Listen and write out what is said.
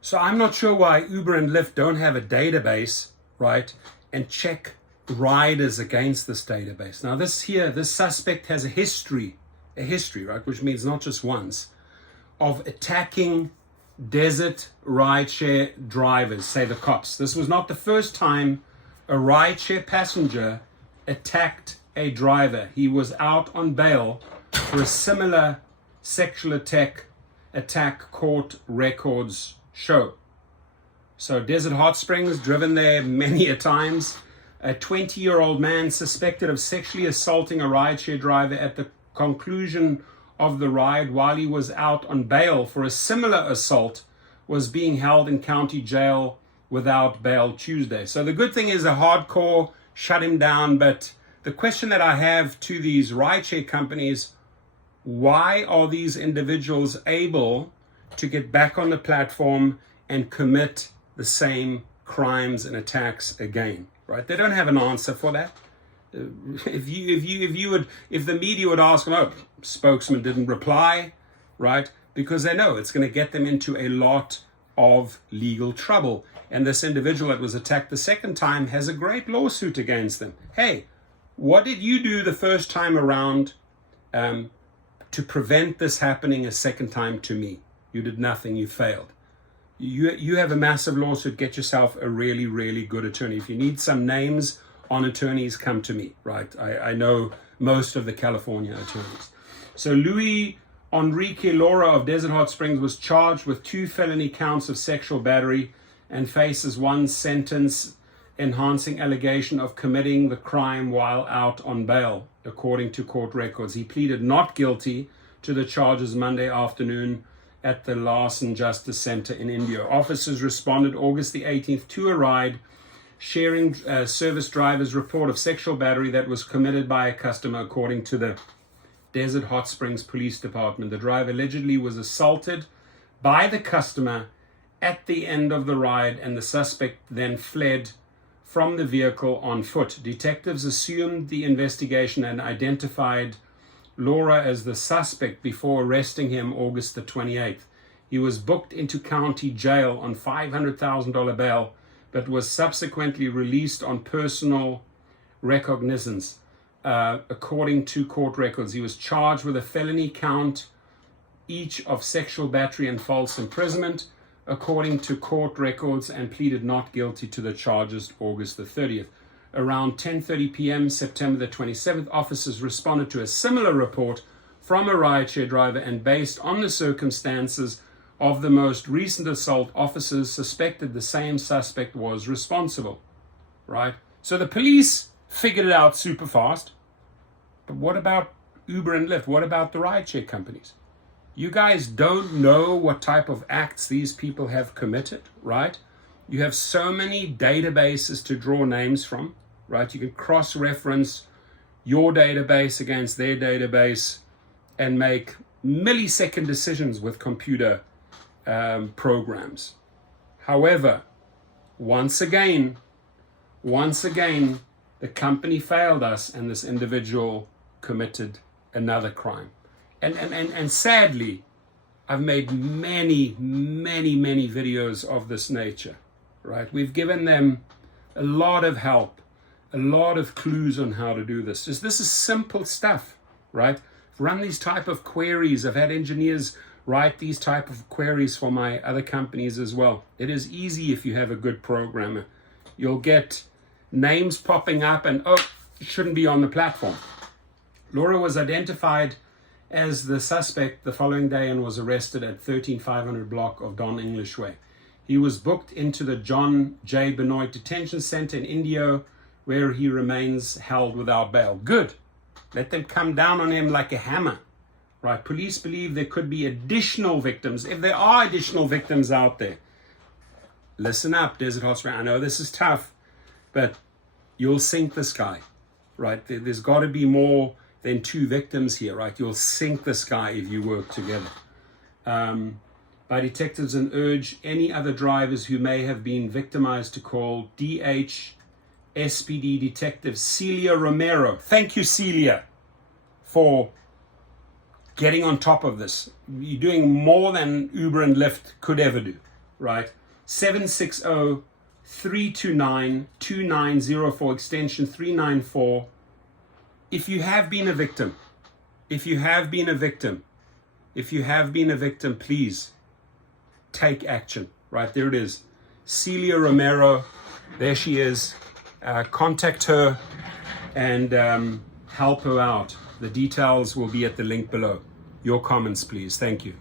So I'm not sure why Uber and Lyft don't have a database, right, and check riders against this database. Now this suspect has a history, right, which means not just once, of attacking Desert rideshare drivers, say the cops. This was not the first time a rideshare passenger attacked a driver. He was out on bail for a similar sexual attack court records show. So Desert Hot Springs, driven there many a times. A 20-year-old man suspected of sexually assaulting a rideshare driver at the conclusion of the ride while he was out on bail for a similar assault was being held in county jail without bail Tuesday. So the good thing is a hardcore shut him down. But the question that I have to these rideshare companies, why are these individuals able to get back on the platform and commit the same crimes and attacks again? Right? They don't have an answer for that. If the media would ask, no, spokesman didn't reply, right? Because they know it's going to get them into a lot of legal trouble. And this individual that was attacked the second time has a great lawsuit against them. Hey, what did you do the first time around to prevent this happening a second time to me? You did nothing. You failed. You have a massive lawsuit. Get yourself a really, really good attorney. If you need some names on attorneys, come to me, right? I know most of the California attorneys. So Louis Enrique Laura of Desert Hot Springs was charged with 2 felony counts of sexual battery and faces 1 sentence enhancing allegation of committing the crime while out on bail, according to court records. He pleaded not guilty to the charges Monday afternoon at the Larson Justice Center in India. Officers responded August the 18th to a ride sharing service driver's report of sexual battery that was committed by a customer, according to the Desert Hot Springs Police Department. The driver allegedly was assaulted by the customer at the end of the ride, and the suspect then fled from the vehicle on foot. Detectives assumed the investigation and identified Laura as the suspect before arresting him August the 28th. He was booked into county jail on $500,000 bail, but was subsequently released on personal recognizance. According to court records, he was charged with a felony count each of sexual battery and false imprisonment, according to court records, and pleaded not guilty to the charges August the 30th. Around 10:30 p.m. September the 27th, officers responded to a similar report from a rideshare driver, and based on the circumstances of the most recent assault, officers suspected the same suspect was responsible, right? So the police figured it out super fast. But what about Uber and Lyft? What about the rideshare companies? You guys don't know what type of acts these people have committed, right? You have so many databases to draw names from, right? You can cross-reference your database against their database and make millisecond decisions with computer programs. However, once again, the company failed us, and this individual committed another crime. And sadly, I've made many videos of this nature, right? We've given them a lot of help, a lot of clues on how to do this. This is simple stuff, right? Run these type of queries. I've had engineers write these type of queries for my other companies as well. It is easy if you have a good programmer. You'll get names popping up and, oh, it shouldn't be on the platform. Laura was identified as the suspect the following day and was arrested at 13500 block of Don English Way. He was booked into the John J. Benoit Detention Center in Indio, where he remains held without bail. Good. Let them come down on him like a hammer. Right? Police believe there could be additional victims. If there are additional victims out there, listen up, Desert Hot Springs. I know this is tough, but you'll sink this guy, right? There's got to be more than 2 victims here, right? You'll sink this guy if you work together. By detectives, and urge any other drivers who may have been victimized to call SPD Detective Celia Romero. Thank you, Celia, for getting on top of this. You're doing more than Uber and Lyft could ever do, right? 760-329-2904, extension 394. If you have been a victim, please take action, right? There it is. Celia Romero, there she is. Contact her and help her out. The details will be at the link below. Your comments, please. Thank you.